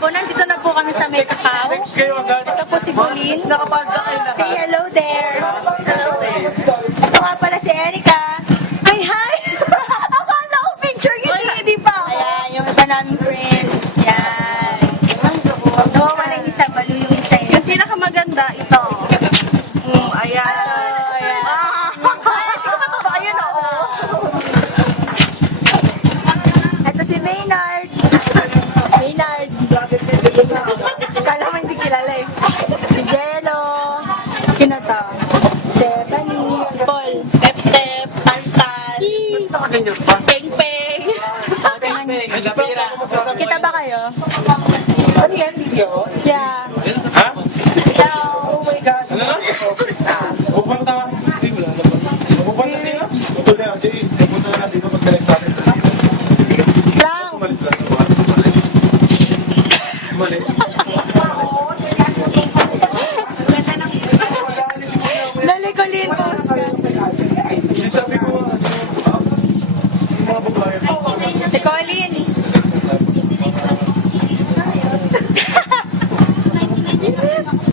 po, nandito na po kami sa May Cacao. Ito po si Colleen. Say hello there. Ito nga pala si Erica. Hi, hi! Akala ko picture hindi pa ako. Ayan, yung iba naming friends. Yan. Nawawala yung isa, balo yung isa yun. Yung pinakamaganda, ito. Ayan. Ayan. Hindi ko maturo. Ayun, oo. Ito si Maynard. Maynard. Kala mo hindi kilala eh. Si Jello. Sino to? Stephanie. Si Paul. Tep-tep, Tan-tan, Peng-peng. Kita ba kayo? Ano yan, video? Yeah. Ha? Oh my gosh. Ano na? Pupunta ka? Hindi, wala naman. Pupunta sila? Ito na, sige. Pupunta na dito mag-direct sa akin. Frank. Umalis lang. Umalis. Dali Colleen po. Sabi ko, yung mga babae. Si Colleen.